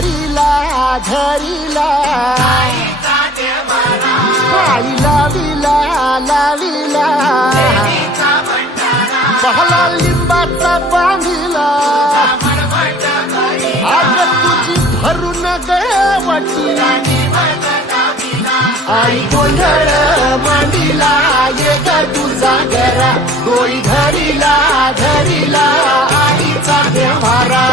धरिला धरिला आई लाविला लाविला पहला लिंबाचा बांधिला आज तुझी भरून गवटी आई गोंधळ मांडिला ये ग तुझा घरा डोई धरिला धरिला आईचा देवारा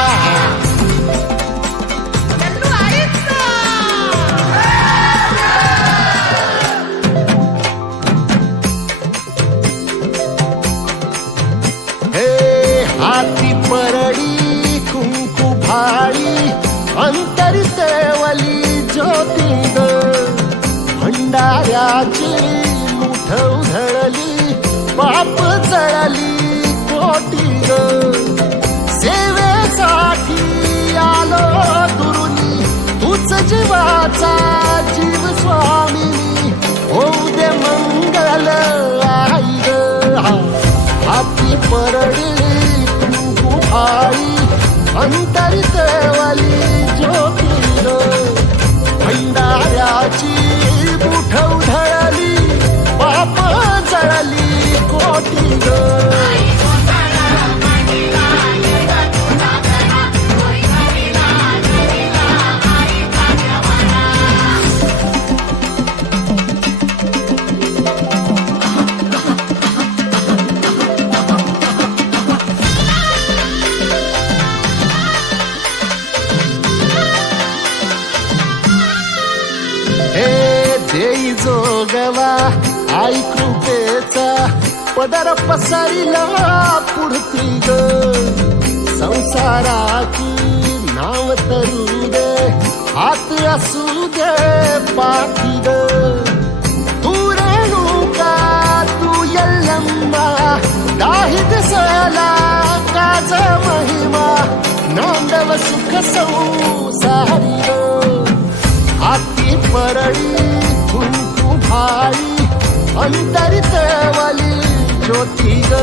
हाती परडी कुंकू भाळी अंतरितेवली ज्योती ग भंडाऱ्याची मुठ उधळली पाप जळली कोटी ग सेवेसाठी आलो दुरुनी तूच जीवाचा जीव स्वामिनी होऊ दे मंगल आई ग हाती परडी आई अंतरितेवली ज्योती ग भंडाऱ्याची मुठ उधळली पाप जळली कोटी ग देई जोगवा आई कृपेचा पदर पसरिला पुढती ग संसाराची नाव तरू दे हात असू दे पाठी ग तू रेणुका तू यल्लम्मा दाही दिसला काज महिमा नांदव सुख संसारी ग हाती परडी कुंकू भाई अंतरितेवली ज्योती ग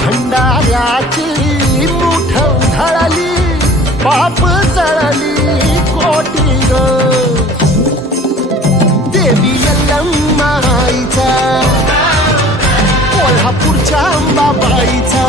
भंडाऱ्याची मुठ उधळली पाप जळली कोटी ग देवी यल्लम्मा आईचा कोल्हापूरच्या अंबाबाईचा